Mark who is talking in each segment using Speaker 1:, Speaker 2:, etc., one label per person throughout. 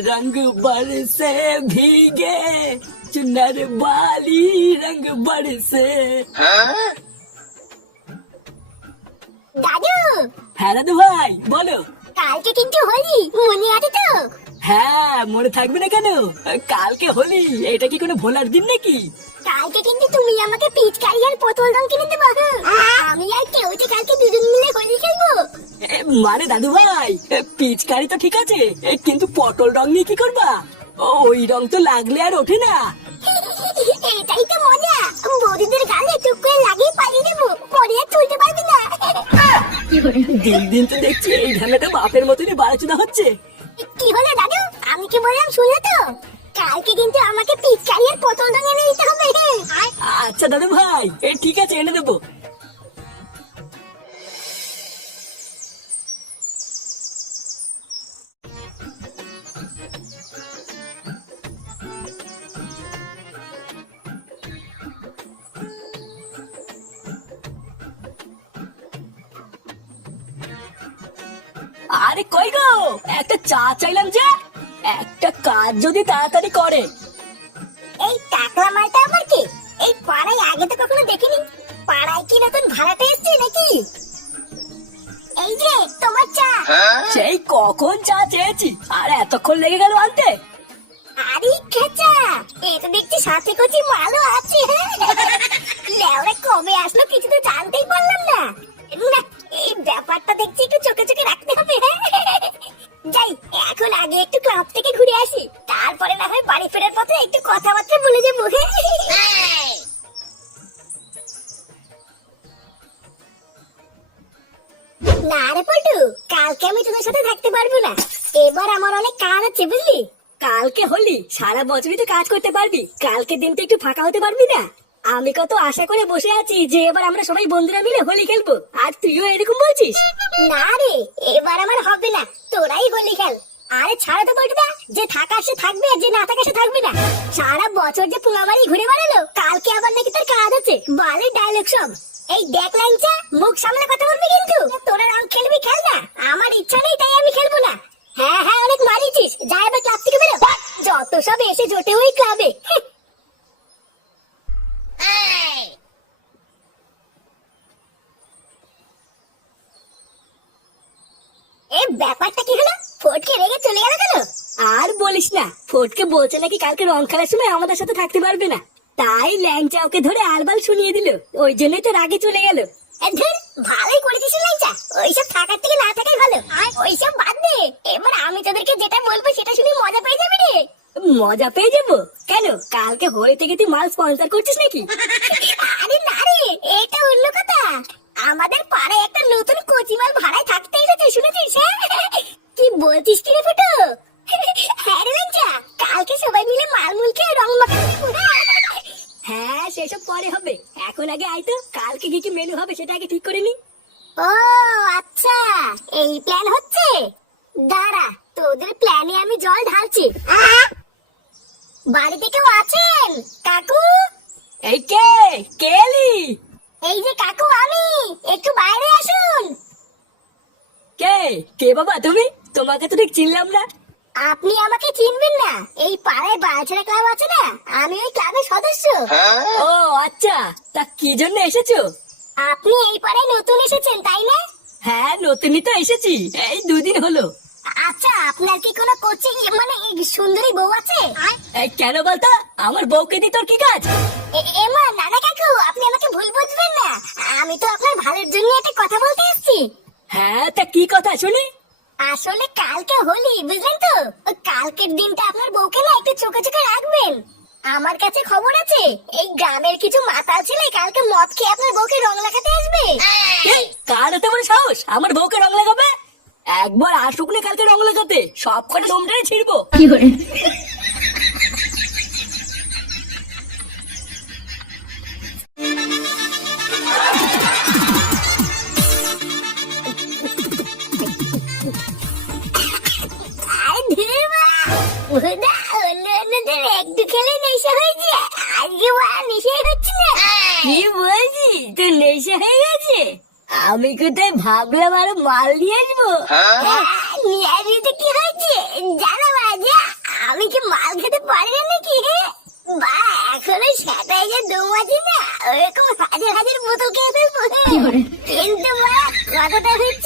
Speaker 1: रंग बरसे भीगे चुनर वाली रंग बरसे
Speaker 2: দাদু
Speaker 1: হ্যাঁ দাদু ভাই বলো
Speaker 2: কালকে কিন্তু হোলি মনে আছে তো
Speaker 1: হ্যাঁ মনে থাকবে না কেন? কালকে হোলি এটা কি কোনো ভোলার দিন নাকি?
Speaker 2: কালকে কিন্তু তুমি আমাকে পিচকারি আর পটল রং কিনে দেবো আমি আর কেউ তো কালকে দুজন মিলে হোলি খেলব।
Speaker 1: মানে দাদু ভাই পিচকারি তো ঠিক আছে কিন্তু পটল রং নিয়ে কি করবা? ওই রং তো লাগলে আর ওঠে না।
Speaker 2: এটাই তো মজা। বৌদিদের গালে টুক করে লাগিয়ে পালিয়ে দেবো পরে আর তুলতে পারবি না।
Speaker 1: দিন দিন তো দেখছি এই ঝামেলাটা বাপের মতনই বাড়াচুদা হচ্ছে।
Speaker 2: কি হলো দাদু? আমি কি বললাম শুনলে তো? কালকে কিন্তু আমাকে পিচকারি আর নিয়ে নিতে হবে।
Speaker 1: আচ্ছা দাদু ভাই এ ঠিক আছে, এনে দেবো। আরে কই গো? একটা চা চাইলাম যে। একটা কাজ যদি তাড়াতাড়ি করে।
Speaker 2: এই টাকলা মালটা আবার কি? এই পাড়ায় আগে তো কখনো দেখিনি। পাড়ায় কি নতুন ভাড়াটা এসছে নাকি? এই যে তোমার চা।
Speaker 1: সেই কখন চা চেয়েছি? আর এতক্ষণ লেগে গেল আনতে।
Speaker 2: আরে খেচা এটা দেখছি সাথে কচি মালও আছে। লেওরা কবে আসলো কিছু তো জানতেই পারলাম না। না এই ব্যাপারটা দেখছি একটু চোখে চোখে ঘুরে আসি। তারপরে না হয় বাড়ি ফেরার পথে একটু কথাবার্তা বলে যাব না রে পল্টু কালকে আমি তোদের সাথে থাকতে পারব না। এবার আমার অনেক কাজ আছে বুঝলি?
Speaker 1: কালকে হলি? সারা বছরই তো কাজ করতে পারবি। কালকে দিনটা একটু ফাঁকা হতে পারবি না? আমি কত আশা করে বসে আছি যে এবার আমরা সবাই বন্ধুরা মিলে হোলি খেলব। আর তুইও এরকম বলছিস?
Speaker 2: না রে এবার আমার হবে না। তোরাই হোলি খেল। আরে ছাড়া তো বলতে যে থাকা সে থাকবে আর যে না থাকা সে থাকবে না। সারা বছর যে পোঙাবাড়ি ঘুরে বেড়ালো, কালকে আবার নাকি তোর কাজ আছে বালে ডায়লগ সব। এই দেখ লাইনচা মুখ সামনে কথা বলবি কিন্তু। তোরা রং খেলবি, খেল না। আমার ইচ্ছা নেই তাই আমি খেলব না। হ্যাঁ হ্যাঁ অনেক মারিছিস যা এবার ক্লাব থেকে বেরো। যত সব এসে জোটে ওই ক্লাবে এই ব্যাপারটা কি হলো ফটকে রেগে চলে গেল কেন?
Speaker 1: আর বলিস না ফটকে বলছে নাকি কালকে রং খেলার সময় আমাদের সাথে থাকতে পারবে না। তাই ল্যাংচা ওকে ধরে আলবাল শুনিয়ে দিল। ওই জন্যই তো রাগে চলে গেল।
Speaker 2: ভালোই করেছিস লাইচা ওইসব থাকার থেকে না থাকাই ভালো। আর ওইসব বাদ দে। এবার আমি তোদেরকে যেটা বলব সেটা শুনে মজা পেয়ে যাবি রে।
Speaker 1: মজা পেয়ে যাব? কেন? কালকে হোলি থেকে তুই মাল স্পন্সর করছিস নাকি?
Speaker 2: আরে না রে এটা অন্য কথা। আমাদের পাড়ায় একটা নতুন কচিমাল ভাড়ায় থাকতে এসেছে শুনেছিস হ্যাঁ? বলছিস কি রে ফুটো? হ্যাঁ রে কালকে সবাই মিলে মালমুল খেয়ে রং
Speaker 1: হ্যাঁ সেসব পরে হবে। এখন আগে আয় তো কালকে কি কি মেনু হবে সেটা আগে ঠিক করে নি।
Speaker 2: ও আচ্ছা এই প্ল্যান হচ্ছে? দাঁড়া তোদের প্ল্যানে আমি জল ঢালছি। বাড়িতে কেউ আছেন? কাকু?
Speaker 1: এই কে? কেলি
Speaker 2: এই যে কাকু আমি। একটু বাইরে আসুন।
Speaker 1: কে? কে বাবা তুমি? তোমাকে তো ঠিক চিনলাম না।
Speaker 2: আপনি আমাকে চিনবেন না। এই পাড়ায় বালছেড়া ক্লাব আছে না আমি ওই ক্লাবের সদস্য।
Speaker 1: ও আচ্ছা। তা কি জন্য এসেছ?
Speaker 2: আপনি এই পাড়ায় নতুন এসেছেন তাই না?
Speaker 1: হ্যাঁ নতুনই তো এসেছি। এই দুদিন হলো।
Speaker 2: আচ্ছা আপনার কি কোনো কোচিং মানে এই সুন্দরী বউ আছে?
Speaker 1: এই কেন বলতো? আমার বউকে দি তোর কি কাজ?
Speaker 2: এ- এমা নানা কাকু আপনি আমাকে ভুল বুঝবেন না। আমি তো আপনার ভালোর জন্য একটা কথা বলতে এসেছি।
Speaker 1: হ্যাঁ তা কি কথা শুনি?
Speaker 2: আসলে কালকে হোলি বুঝলেন তো? কালকের দিনটা আপনার বউকে না একটু চোখে চোখে রাখবেন। আমার কাছে খবর আছে এই গ্রামের কিছু মাতাল ছেলে কালকে মদ খেয়ে আপনার বউকে রং লাগাতে আসবে।
Speaker 1: কার এত বড় সাহস? আমার বউকে রং লাগাবে একবার আসুক না কালকে রং লাগাতে সব কটা ছিড়বো। কি আরে আমি কোথায় ভাবলাম আরও মাল নিয়ে আসব?
Speaker 2: হ্যাঁ? হ্যাঁ, নিয়ে কি হয়েছে? জানো বাজা আমি কি মাল খেতে পারি না নাকি? বা এখনও বোতল খেয়ে কিন্তু
Speaker 1: কথাটা হচ্ছে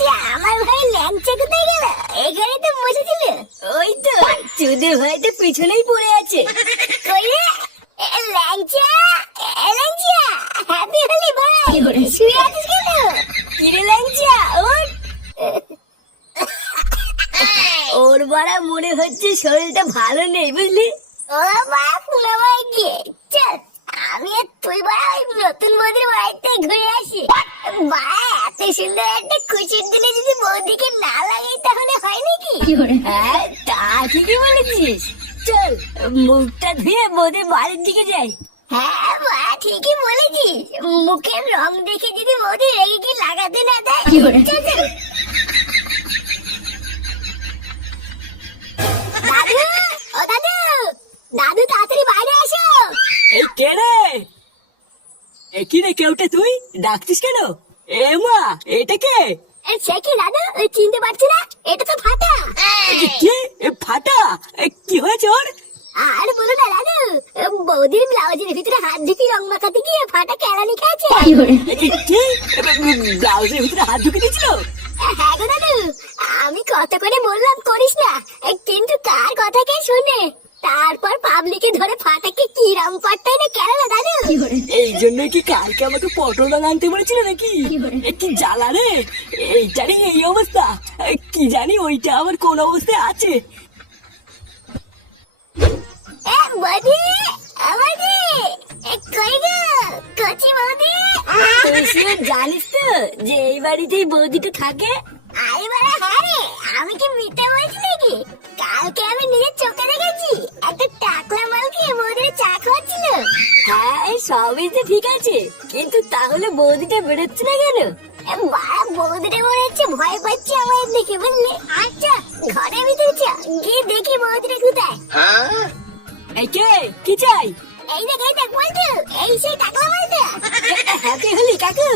Speaker 1: চুদের ভাই তো পিছনেই পড়ে আছে।
Speaker 2: কই রে এ, ল্যাংচা ল্যাংচা হ্যাপি হলি ভাই। শুয়ে আছিস কেন?
Speaker 1: কিরে ল্যাংচা ওর ওর বাড়া মনে হচ্ছে শরীরটা ভালো নেই বুঝলি?
Speaker 2: গিয়ে চল আমি আর তুই বা ওই নতুন বৌদির বাড়িতে ঘুরে আসি। বা এত সুন্দর একটা খুশির দিনে যদি বৌদিকে না লাগাই তাহলে হয় নাকি?
Speaker 1: হ্যাঁ তা ঠিকই বলেছিস। চল মুখটা ধুয়ে বোধে বাড়ির দিকে যাই।
Speaker 2: হ্যাঁ বা ঠিকই বলেছিস। মুখের রং দেখে যদি বৌদি রেগে কি লাগাতে না দেয় দাদু ও দাদু দাদু তাড়াতাড়ি বাইরে আসো
Speaker 3: এই কে রে? এ কি রে কেউটে তুই? ডাকছিস কেন? এ মা এটা কে?
Speaker 2: সে কি দাদু চিনতে পারছি না। এটা তো ফাটা।
Speaker 3: কে? ফাটা? কি হয়েছে ওর?
Speaker 2: আর বলো না দাদু বৌদির ব্লাউজের ভিতরে হাত ঢুকি রং মাখাতে গিয়ে ফাটা কেরানি খেয়েছে।
Speaker 3: ব্লাউজের ভিতরে হাত ঢুকে দিয়েছিল?
Speaker 2: হ্যাঁ গো দাদু আমি কত করে বললাম করিস না কিন্তু কার কথা কে শুনে? তারপর পাবলিকে ধরে ফাটাকে কি রাম পাট্টাই না দাদু
Speaker 3: এই জন্য কি কালকে আমাকে পটল আনতে বলেছিল নাকি? কি জ্বালা রে? এইটারই এই অবস্থা। কি জানি ওইটা আবার কোন অবস্থায় আছে।
Speaker 1: জানিস তো যে এই বাড়িতেই বৌদিটা থাকে? সবই তো ঠিক আছে কিন্তু তাহলে বৌদিটা বেরোচ্ছে না কেন?
Speaker 2: বৌদিটা মনে হচ্ছে ভয় পাচ্ছে আমার দেখে বুঝলি? আচ্ছা ঘরের ভিতরে চ গিয়ে দেখি বৌদিটা কোথায়।
Speaker 3: এই কে? কি চাই?
Speaker 2: এই দেখ এই দেখ বলতো এই সেই
Speaker 1: হ্যাপি হলি কাকু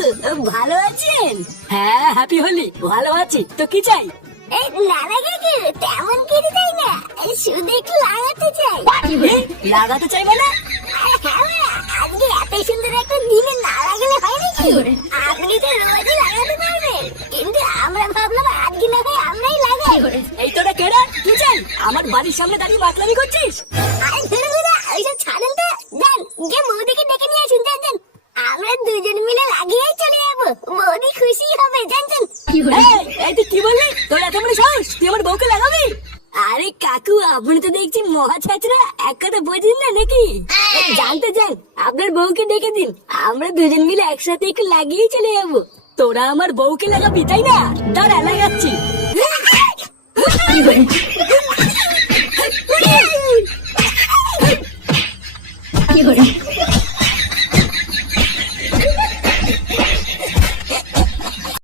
Speaker 1: ভালো আছেন?
Speaker 3: হ্যাঁ হ্যাপি হলি ভালো আছি তো কি চাই?
Speaker 2: এই নানা কাকু তেমন কিছু চাই না শুধু একটু লাগাতে চাই।
Speaker 3: লাগাতে চাই মানে?
Speaker 2: আরে হ্যাঁ আজকে এত সুন্দর একটা দিনে না লাগালে হয় নাকি? আপনি তো রোজই লাগাতে পারবেন। কিন্তু আমরা ভাবলাম আজকে না হয় আমরাই লাগাই।
Speaker 3: এই তোরা কেডা কি চাই? আমার বাড়ির সামনে দাঁড়িয়ে মাতলামি করছিস?
Speaker 2: আরে ধরুন না ওইসব ছাড়েন তো। যান যে বৌদিকে ডেকে নিয়ে আসুন যান যান। আমরা দুজন মিলে লাগিয়ে চলে যাব। বৌদি খুশি হবে জান জান
Speaker 3: এই, এই তুই কি বললি? তোর এত বড় সাহস? তুই আমার বউকে লাগাবি?
Speaker 1: আরে কাকু আপনি তো দেখছি মহা ছাত্রা এক কথা বোঝেন না নাকি? জানতে চান আপনার বউকে ডেকে দিন। আমরা দুজন মিলে একসাথে একটু লাগিয়ে চলে যাব।
Speaker 3: তোরা আমার বউকে লাগাবি তাই না? দাঁড়া লাগাচ্ছি।